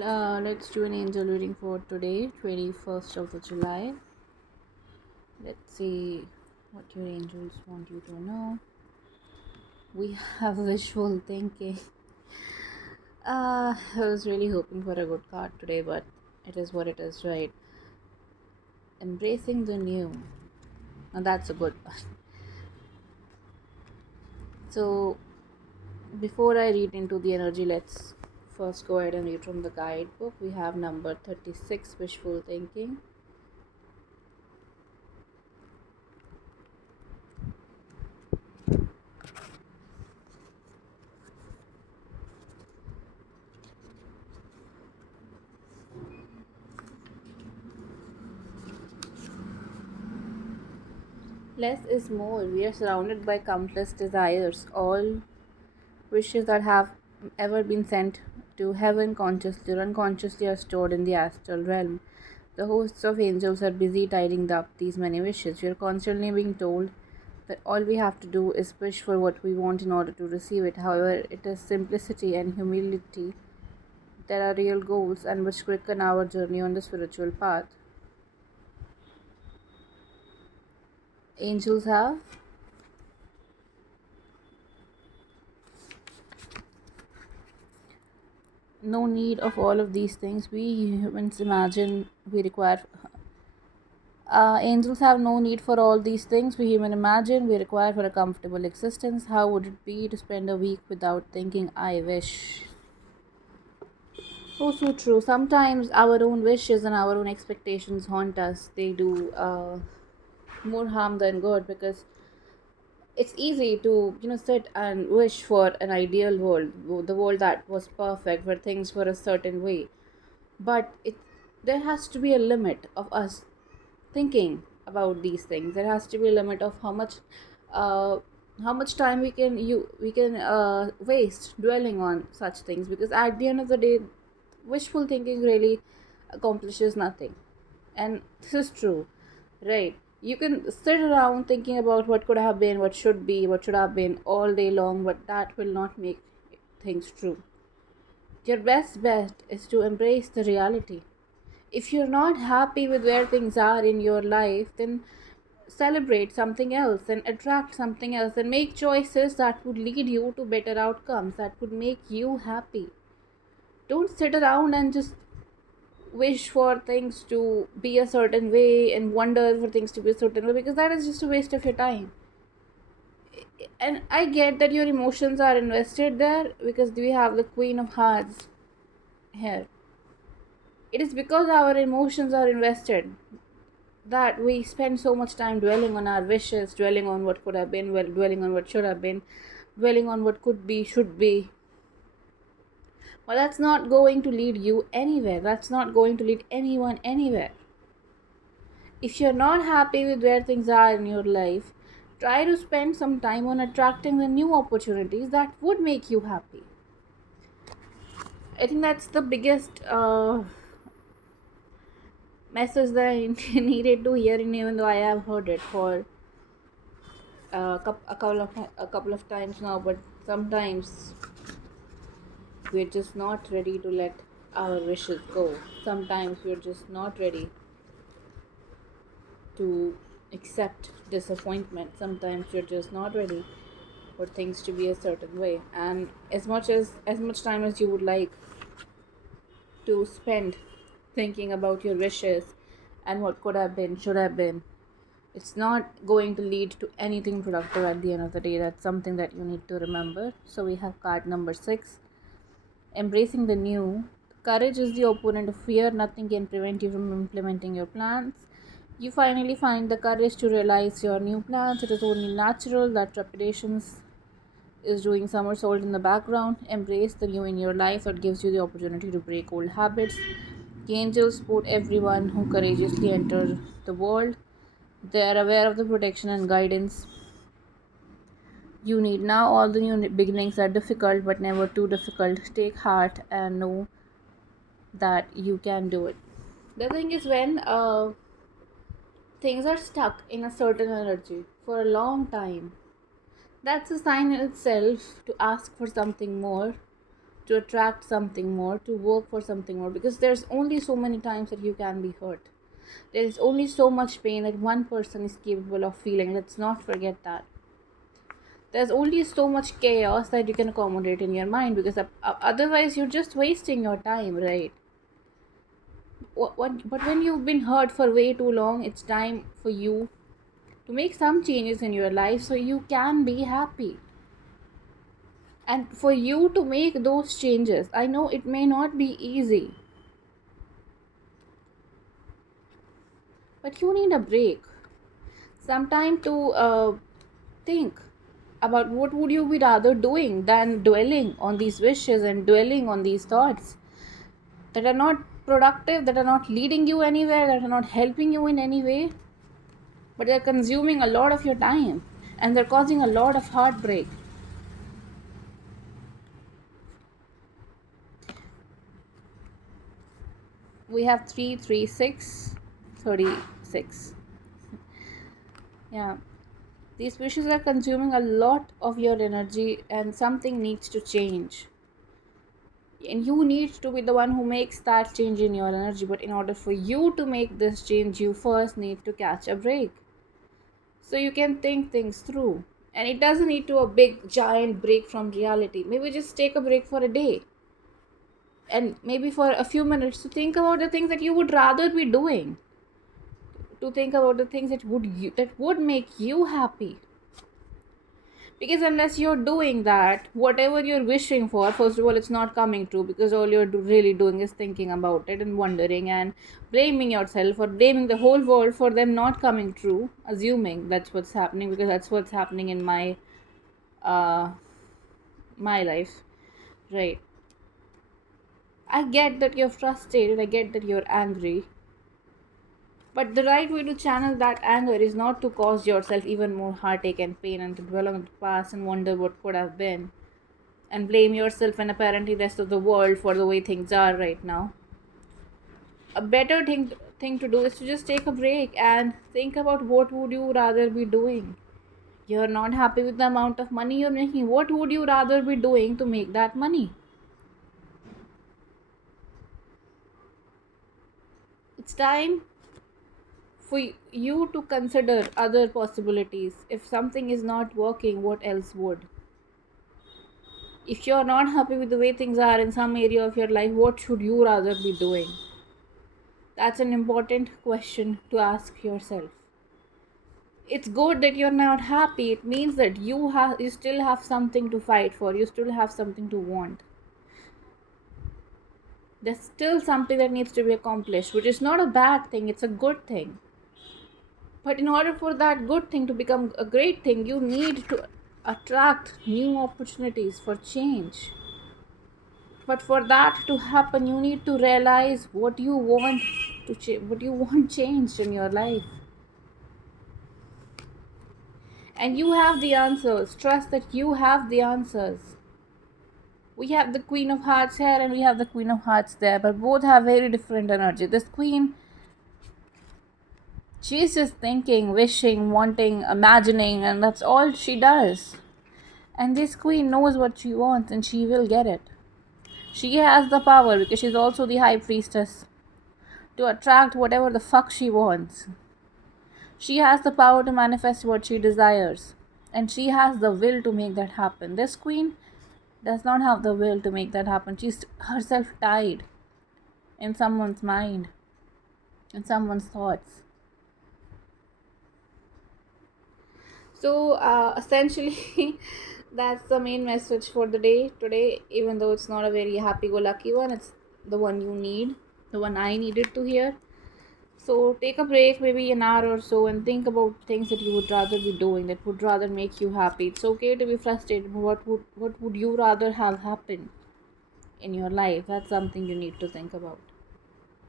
Let's do an angel reading for today, 21st of the July. Let's see what your angels want you to know. We have wishful thinking. I was really hoping for a good card today, but it is what it is, right? Embracing the new. Now that's a good one. So, before I read into the energy, let's first go ahead and read from the guidebook. We have number 36, wishful thinking. Less is more. We are surrounded by countless desires, all wishes that have ever been sent to heaven consciously or unconsciously are stored in the astral realm. The hosts of angels are busy tidying up these many wishes. We are constantly being told that all we have to do is wish for what we want in order to receive it. However, it is simplicity and humility that are real goals and which quicken our journey on the spiritual path. Angels have no need of all of these things we humans imagine we require. Angels have no need for all these things we human imagine we require for a comfortable existence. How would it be to spend a week without thinking, I wish? Oh, so true. Sometimes our own wishes and our own expectations haunt us. They do more harm than good because it's easy to sit and wish for an ideal world, the world that was perfect, where things were a certain way. But there has to be a limit of us thinking about these things. There has to be a limit of uh, how much time we can waste dwelling on such things, because at the end of the day, wishful thinking really accomplishes nothing. And this is true, right? You can sit around thinking about what could have been, what should be, what should have been all day long, but that will not make things true. Your best bet is to embrace the reality. If you're not happy with where things are in your life, then celebrate something else and attract something else and make choices that would lead you to better outcomes, that would make you happy. Don't sit around and just wish for things to be a certain way and wonder for things to be a certain way, because that is just a waste of your time. And I get that your emotions are invested there because we have the Queen of Hearts here. It is because our emotions are invested that we spend so much time dwelling on our wishes, dwelling on what could have been, well, dwelling on what should have been, dwelling on what could be, should be. Well, that's not going to lead you anywhere. That's not going to lead anyone anywhere. If you're not happy with where things are in your life, try to spend some time on attracting the new opportunities that would make you happy. I think that's the biggest message that I needed to hear, and even though I have heard it for a couple of times now, but sometimes we're just not ready to let our wishes go. Sometimes we're just not ready to accept disappointment. Sometimes you're just not ready for things to be a certain way. And as much time as you would like to spend thinking about your wishes and what could have been, should have been, it's not going to lead to anything productive at the end of the day. That's something that you need to remember. So we have card number 6, embracing the new. Courage is the opponent of fear. Nothing can prevent you from implementing your plans. You finally find the courage to realize your new plans. It is only natural that trepidations is doing somersault in the background. Embrace the new in your life that gives you the opportunity to break old habits. The angels support everyone who courageously enter the world. They are aware of the protection and guidance you need now. All the new beginnings are difficult, but never too difficult. Take heart and know that you can do it. The thing is, when things are stuck in a certain energy for a long time, that's a sign in itself to ask for something more, to attract something more, to work for something more, because there's only so many times that you can be hurt. There is only so much pain that one person is capable of feeling. Let's not forget that. There's only so much chaos that you can accommodate in your mind, because otherwise you're just wasting your time, right? But when you've been hurt for way too long, it's time for you to make some changes in your life so you can be happy. And for you to make those changes, I know it may not be easy, but you need a break. Some time to think about what would you be rather doing than dwelling on these wishes and dwelling on these thoughts that are not productive, that are not leading you anywhere, that are not helping you in any way, but they're consuming a lot of your time and they're causing a lot of heartbreak. We have 336 36. Yeah, these wishes are consuming a lot of your energy and something needs to change, and you need to be the one who makes that change in your energy. But in order for you to make this change, you first need to catch a break so you can think things through. And it doesn't need to a big giant break from reality. Maybe just take a break for a day, and maybe for a few minutes, to think about the things that you would rather be doing, to think about the things that would make you happy. Because unless you're doing that, whatever you're wishing for, first of all, it's not coming true, because all you're really doing is thinking about it and wondering and blaming yourself or blaming the whole world for them not coming true, assuming that's what's happening, because that's what's happening in uh my life, right? I get that you're frustrated, I get that you're angry, but the right way to channel that anger is not to cause yourself even more heartache and pain and to dwell on the past and wonder what could have been and blame yourself and apparently rest of the world for the way things are right now. A better thing to do is to just take a break and think about what would you rather be doing. You're not happy with the amount of money you're making. What would you rather be doing to make that money? It's time for you to consider other possibilities. If something is not working, what else would? If you're not happy with the way things are in some area of your life, what should you rather be doing? That's an important question to ask yourself. It's good that you're not happy. It means that you still have something to fight for. You still have something to want. There's still something that needs to be accomplished, which is not a bad thing. It's a good thing. But in order for that good thing to become a great thing, you need to attract new opportunities for change. But for that to happen, you need to realize what you want what you want changed in your life. And you have the answers. Trust that you have the answers. We have the Queen of Hearts here and we have the Queen of Hearts there, but both have very different energy. This Queen, she's just thinking, wishing, wanting, imagining, and that's all she does. And this Queen knows what she wants and she will get it. She has the power, because she's also the High Priestess, to attract whatever the fuck she wants. She has the power to manifest what she desires, and she has the will to make that happen. This Queen does not have the will to make that happen. She's herself tied in someone's mind, in someone's thoughts. So essentially, that's the main message for the day today. Even though it's not a very happy-go-lucky one, it's the one you need, the one I needed to hear. So take a break, maybe an hour or so, and think about things that you would rather be doing, that would rather make you happy. It's okay to be frustrated, but what would you rather have happen in your life? That's something you need to think about.